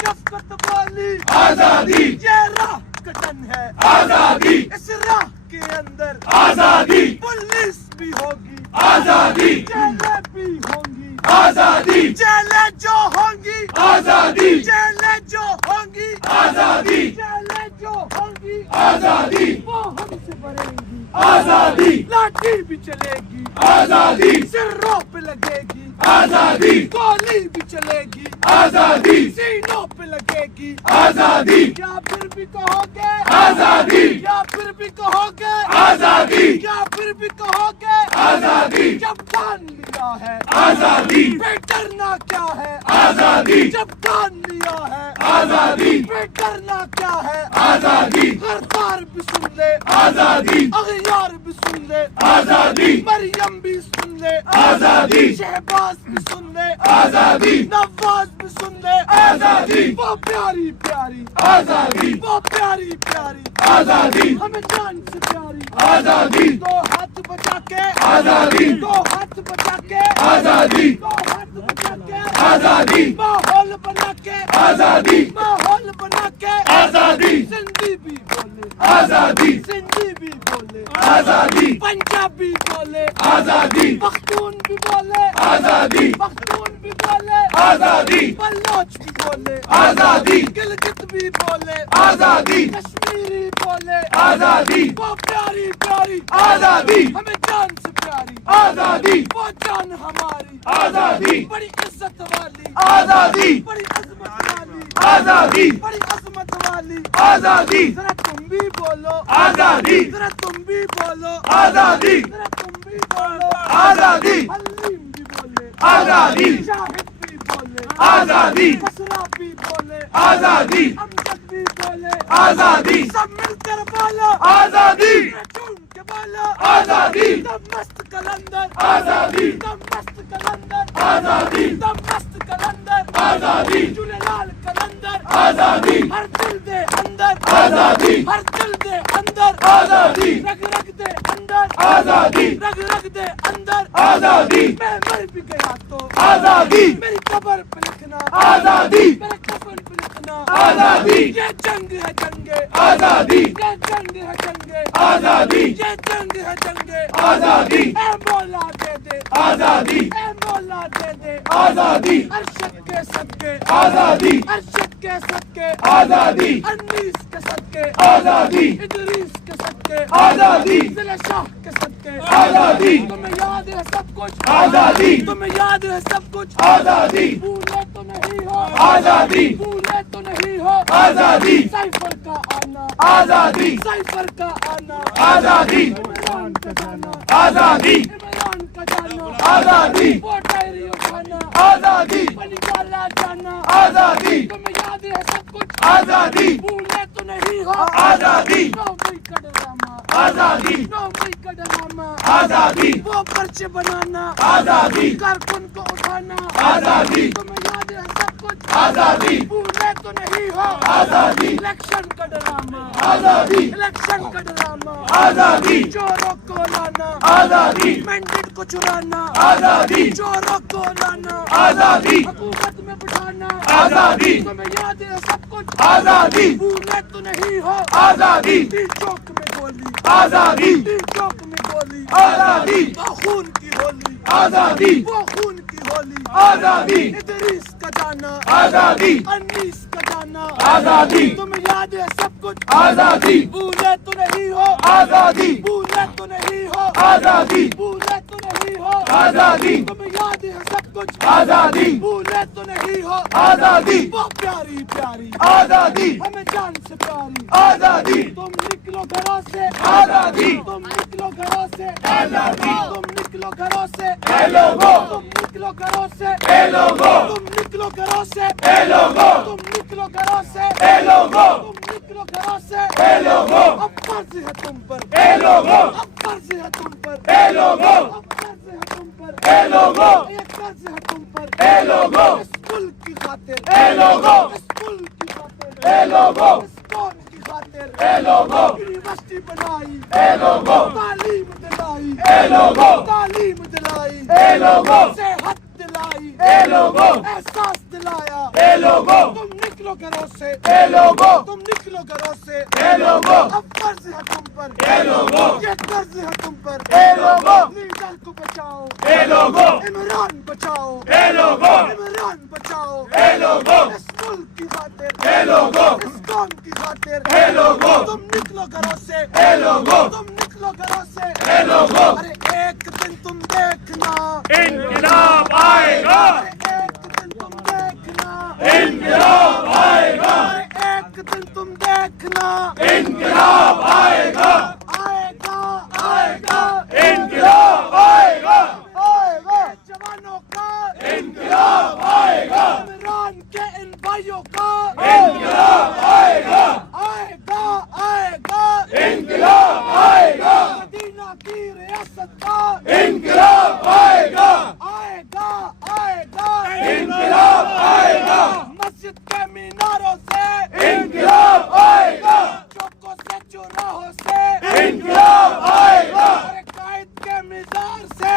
شفقت والی آزادی، یہ راہ کٹن ہے آزادی، اس راہ کے اندر آزادی، پولیس بھی ہوگی آزادی، جیلیں بھی ہوں گی آزادی، جیلیں جو ہوں گی آزادی، جیلیں جو ہوں گی آزادی، جیلیں جو ہوں گی آزادی، وہ ہم سے بھریں گی آزادی، لاٹھی بھی چلے گی آزادی، سروں پہ لگے گی آزادی، گولی بھی چلے گی آزادی، سینوں پہ لگے گی آزادی، یا پھر بھی کہو گے آزادی، یا پھر بھی کہو گے آزادی، یا پھر بھی کہو گے آزادی، جب ٹھان لیا ہے آزادی، پھر ڈرنا کیا ہے آزادی، جب ٹھان لیا ہے آزادی، پھر ڈرنا کیا ہے آزادی، غدار بھی سن لے آزادی، اغیار بھی سن لے آزادی، مریم بھی سن لے آزادی، شہباز بھی سن لے آزادی، نواز بھی سن لے آزادی، وہ پیاری پیاری آزادی، وہ پیاری پیاری آزادی، ہمیں جان سے پیاری آزادی، دو ہاتھ بچا کے آزادی، دو ہاتھ بچا کے آزادی، دو ہاتھ بچا کے آزادی، ماحول بنا کے آزادی، ماحول بنا کے آزادی، سندھی بھی بولے آزادی، سندھی بھی بولے آزادی، پنجابی بولے آزادی، پختون بھی بولے آزادی، پختون بھی بولے آزادی، بلوچ بھی بولے آزادی، گلگت بھی بولے آزادی، کشمیری بولے آزادی، وہ پیاری پیاری آزادی، ہمیں جان سے پیاری آزادی، وہ جان ہماری آزادی، بڑی عزت والی آزادی، بڑی عظمت والی آزادی، بڑی عظمت والی آزادی، ذرا تم بھی بولو آزادی، ذرا تم بھی بولو آزادی، ذرا تم بھی بولو آزادی، حلیم بھی بولے آزادی، شاہد بھی بولے آزادی، کسرا بھی بولے آزادی، امجد بھی بولے آزادی، سب مل کر بولو آزادی، چون کے بولو آزادی، دم مست کلندر آزادی، دم مست کلندر آزادی، دم مست کلندر آزادی، جھولے لال کلندر آزادی، ہر دل دے اندر آزادی، ہر دل دے اندر آزادی، رگ رگ دے اندر آزادی، رگ رگ دے اندر آزادی، میں مر بھی گیا تو آزادی، میری قبر پہ لکھنا آزادی، میرے کفن پہ لکھنا آزادی، یہ جنگ ہے جنگ آزادی، یہ جنگ ہے جنگ آزادی، یہ جنگ ہے جنگ آزادی، اے مولا دے دے آزادی، اے مولا دے دے آزادی، ارشد کے صدقے آزادی، ارشد کے صدقے آزادی، انیس کے صدقے آزادی، ادریس کے صدقے آزادی، ضلع شاہ کے صدقے آزادی، تمہیں یاد ہے سب کچھ آزادی، تمہیں یاد ہے سب کچھ آزادی، بھولے تو نہیں ہو آزادی، بھولے تو نہیں ہو آزادی، سائفر کا آنا آزادی، سائفر کا آنا آزادی، عمران کا جانا آزادی، عمران کا جانا آزادی، وہ ڈائری اٹھانا آزادی، بنی والا جانا آزادی، تمہیں یاد ہے سب کچھ آزادی، بھولے تو نہیں ہو آزادی، 9 مئی کا ڈرامہ آزادی، 9 مئی کا ڈرامہ آزادی، وہ پرچے بنانا آزادی، کارکن کو اٹھانا آزادی، تمہیں یاد ہے سب کچھ آزادی، بھولے تو نہیں ہو آزادی، الیکشن کا ڈرامہ آزادی، الیکشن کا ڈرامہ آزادی، چوروں کو لانا آزادی، مینڈیٹ کو چرانا آزادی، چوروں کو لانا آزادی، حکومت میں بٹھانا آزادی، تمہیں یاد ہے سب کچھ آزادی، بھولے تو نہیں ہو آزادی، ٹی چوک میں گولی آزادی، ٹی چوک میں گولی آزادی، وہ خون کی ہولی آزادی، وہ خون کی ہولی آزادی، ادریس کا جانا آزادی، انیس کا جانا آزادی، تمہیں یاد ہے سب کچھ آزادی، بھولے تو نہیں ہو آزادی، بھولے تو نہیں ہو آزادی، بھولے تو نہیں ہو آزادی، تمہیں یاد ہے سب کچھ آزادی، بھولے تو نہیں ہو آزادی، وہ پیاری پیاری آزادی، ہمیں جان سے پیاری آزادی، تم نکلو گھروں سے آزادی، تم نکلو گھروں سے آزادی، تم نکلو گھروں سے اے لوگوں، تم نکلو گھروں سے اے لوگوں، تم نکلو گھروں سے اے لوگوں، تم نکلو گھروں سے اے لوگوں، تم نکلو گھروں سے اے لوگوں، اب فرض ہے تم پر اے لوگوں، اب فرض ہے تم پر اے لوگوں، اب فرض ہے تم پر اے لوگوں، ایک فرض ہے تم پر اے لوگوں، اس ملک کی خاطر اے لوگوں، اس ملک کی خاطر اے لوگوں، اس قوم کی خاطر اے لوگوں، یونیورسٹی بنائی اے لوگوں، تعلیم دلائی اے لوگوں، تعلیم دلائی اے لوگوں، صحت دلائی اے لوگوں، احساس دلایا اے لوگوں، تم نکلو निकलो घरों से, ए लोगों, तुम निकलो घरों से, ए लोगों, अब कर्ज है तुम पर, ए लोगों, ये कर्ज है तुम पर, ए लोगों, लीडर को बचाओ, ए लोगों, इमरान बचाओ, ए लोगों, इमरान बचाओ, ए लोगों, इस मुल्क की खातिर, ए लोगों, इस कौम की खातिर, ए लोगों, तुम निकलो घरों से, ए लोगों, तुम निकलो घरों से, ए लोगों, अरे एक दिन तुम देखना, इंकलाब आएगा, अरे एक दिन तुम देखना, इंकलाब आएगा, अरे एक दिन तुम देखना, इंकलाब आएगा, आएगा आएगा इंकलाब आएगा, आएगा जवानों का, इंकलाब आएगा, इमरान के इन भाइयों का, इंकलाब आएगा, आएगा आएगा इंकलाब आएगा, मदीना की रियासत का, इंकलाब आएगा, आएगा आएगा इंकलाब आएगा, मस्जिद के मीनारों से, इंकलाब आएगा, चौकों से चौराहों से, इंकलाब आएगा, अरे कायद के मीज़ार से,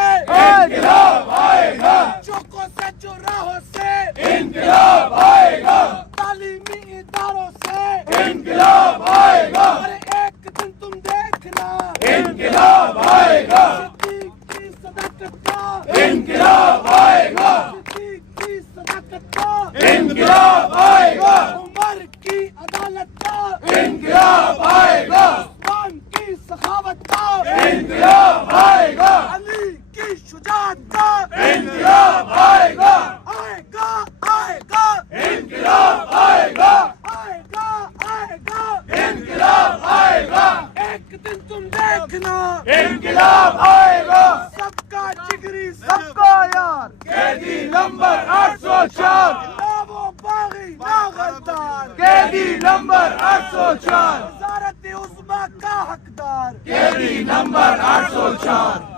इंकलाब आएगा, चौकों से चौराहों से, इंकलाब आएगा, तालीमी इदारों से, इंकलाब आएगा, अरे एक दिन तुम देखना, इंकलाब आएगा, सिद्दीक की सदाकत का, इंकलाब आएगा, सिद्दीक की सदाकत का, इंकलाब आएगा, उमर की अदालत का, इंकलाब आएगा, उस्मान की सखावत का, इंकलाब आएगा, अली की शुजाअत का, इंकलाब आएगा, आएगा आएगा इंकलाब आएगा, आएगा आएगा इंकलाब आएगा, एक दिन तुम देखना, इंकलाब आएगा, सबका जिगरी सबका यार, कैदी नंबर 804, ना वो बागी ना गद्दार, कैदी नंबर 804, वज़ारत उज़्मा का हकदार, कैदी नंबर 804।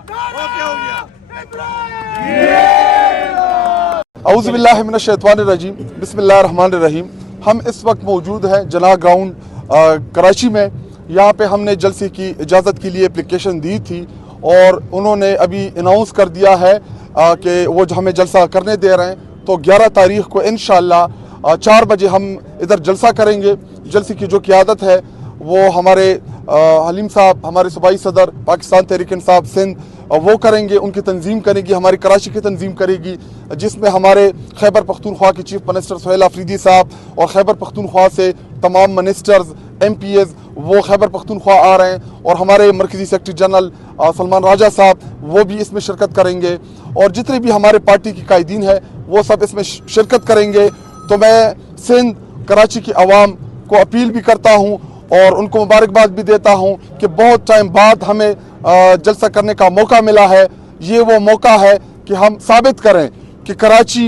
औज़ुबिल्लाहिमिनश्शैतानिर्रजीम बिस्मिल्लाहिर्रहमानिर्रहीम। हम इस वक्त मौजूद हैं जनाह ग्राउंड कराची में। यहाँ पे हमने जलसे की इजाज़त के लिए एप्लीकेशन दी थी और उन्होंने अभी अनाउंस कर दिया है कि वो हमें जलसा करने दे रहे हैं। तो 11 तारीख़ को इंशाअल्लाह 4 बजे हम इधर जलसा करेंगे। जलसे की जो क़ियादत है वो हमारे हलीम साहब, हमारे सूबाई सदर पाकिस्तान तहरीक इंसाफ सिंध वो करेंगे, उनकी तंजीम करेगी, हमारी कराची की तंजीम करेगी, जिसमें हमारे खैबर पख्तूनख्वा के चीफ मिनिस्टर सुहेल अफरीदी साहब और खैबर पख्तूनख्वा से तमाम मिनिस्टर्स MPs वो खैबर पख्तूनख्वा आ रहे हैं और हमारे मरकज़ी सेक्रेटरी जनरल सलमान राजा साहब वो भी इसमें शिरकत करेंगे और जितने भी हमारे पार्टी के कायदीन हैं वो सब इसमें शिरकत करेंगे। तो मैं सिंध कराची की आवाम को अपील भी करता हूँ और उनको मुबारकबाद भी देता हूँ कि बहुत टाइम बाद हमें जलसा करने का मौका मिला है। ये वो मौका है कि हम साबित करें कि कराची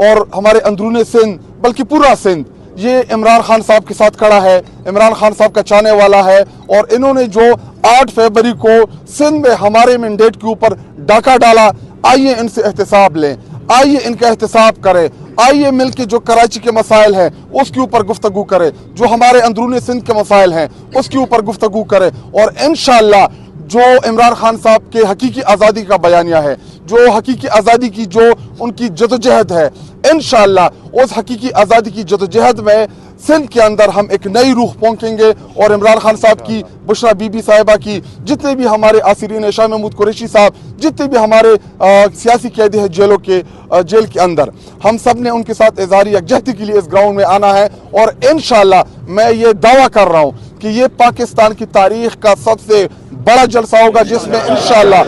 और हमारे अंदरूनी सिंध बल्कि पूरा सिंध ये इमरान खान साहब के साथ खड़ा है, इमरान खान साहब का चाहने वाला है। और इन्होंने जो 8 फरवरी को सिंध में हमारे मैंडेट के ऊपर डाका डाला, आइए इनसे एहतसाब लें, आइए इनका एहतसाब करें, आइए मिलकर जो कराची के मसाइल हैं उसके ऊपर गुफ्तगू करें, जो हमारे अंदरूनी सिंध के मसाइल हैं उसके ऊपर गुफ्तगू करें। और इंशाअल्लाह जो इमरान खान साहब के हकीकी आज़ादी का बयानिया है, जो हकीकी आज़ादी की जो उनकी जदोजहद है, इंशाअल्लाह उस हकीकी आज़ादी की जदोजहद में सिंध के अंदर हम एक नई रूह पोंकेंगे और इमरान खान साहब की, बुशरा बीबी साहिबा की, जितने भी हमारे आसिरीन शाह महमूद कुरैशी साहब, जितने भी हमारे सियासी कैदी हैं जेलों के जेल के अंदर, हम सब ने उनके साथ इज़हारी यकजहती के लिए इस ग्राउंड में आना है। और इंशाअल्लाह मैं ये दावा कर रहा हूँ कि ये पाकिस्तान की तारीख का सबसे बड़ा जलसा होगा जिसमें इंशाअल्लाह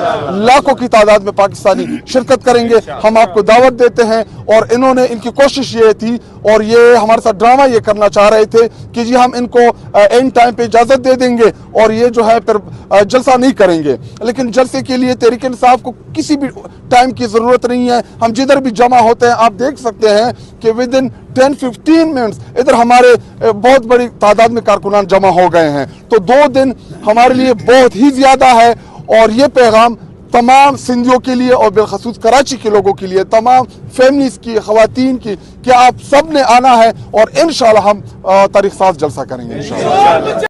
लाखों की तादाद में पाकिस्तानी शिरकत करेंगे। हम आपको दावत देते हैं। और इन्होंने, इनकी कोशिश ये थी और ये हमारे साथ ड्रामा ये करना चाह रहे थे कि जी हम इनको एंड टाइम पे इजाज़त दे देंगे और ये जो है फिर जलसा नहीं करेंगे। लेकिन जलसे के लिए तहरीक इंसाफ को किसी भी टाइम की ज़रूरत नहीं है। हम जिधर भी जमा होते हैं आप देख सकते हैं कि विद इन 10-15 मिनट्स इधर हमारे बहुत बड़ी तादाद में कारकुनान जमा हो गए हैं। तो 2 दिन हमारे लिए बहुत ही ज़्यादा है। और ये पैगाम तमाम सिंधियों के लिए और बिलखसूस कराची के लोगों के लिए, तमाम फैमिलीज की, ख़वातीन की, कि आप सब ने आना है और इंशाअल्लाह हम तारीख साज जलसा करेंगे इंशाअल्लाह।